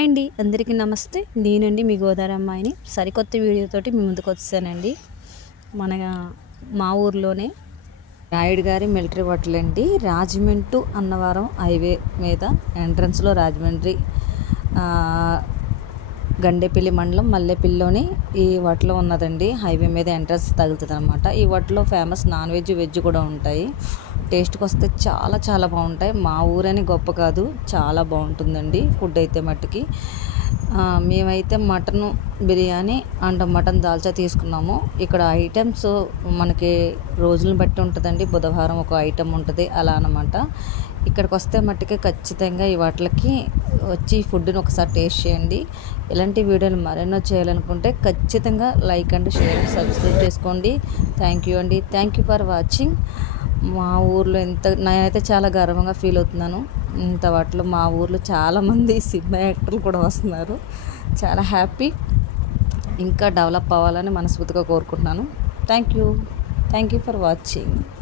Hi అండి. అందరికీ నమస్తే. నేనండి మీ గోదావరి అమ్మాయిని. సరికొత్త వీడియోతోటి మీ ముందుకు వచ్చానండి. మన మా ఊర్లోనే రాయుడు గారి మిలిటరీ హోటల్ అండి. రాజమండ్రి అన్నవరం హైవే మీద ఎంట్రన్స్లో రాజమండ్రి గండేపల్లి మండలం మల్లెపల్లిలోని ఈ హోటల్ ఉన్నదండి. హైవే మీద ఎంట్రన్స్ తగులుతుంది అనమాట ఈ హోటల్లో ఫేమస్ నాన్ వెజ్ వెజ్ కూడా ఉంటాయి. టేస్ట్కి వస్తే చాలా చాలా బాగుంటాయి. మా ఊరని గొప్ప కాదు. చాలా బాగుంటుందండి. ఫుడ్ అయితే మట్టుకి. మేమైతే mutton biryani and mutton dalcha తీసుకున్నాము. ఇక్కడ ఐటమ్స్ మనకి రోజులను బట్టి ఉంటుందండి. బుధవారం ఒక ఐటమ్ ఉంటుంది. అలా అనమాట ఇక్కడికి వస్తే మట్టుకి ఖచ్చితంగా ఈ వాటికి వచ్చి ఫుడ్ని ఒకసారి టేస్ట్ చేయండి. ఇలాంటి వీడియోలు మరెన్నో చేయాలనుకుంటే ఖచ్చితంగా లైక్ అండ్ షేర్ సబ్స్క్రైబ్ చేసుకోండి. థ్యాంక్ యూ అండి. Thank you for watching. మా ఊర్లో ఎంత నేనైతే చాలా గర్వంగా ఫీల్ అవుతున్నాను. ఇంత వాటిలో మా ఊర్లో చాలామంది సినిమా యాక్టర్లు కూడా వస్తున్నారు. చాలా హ్యాపీ. ఇంకా డెవలప్ అవ్వాలని మనస్ఫూర్తిగా కోరుకుంటున్నాను. Thank you. Thank you for watching.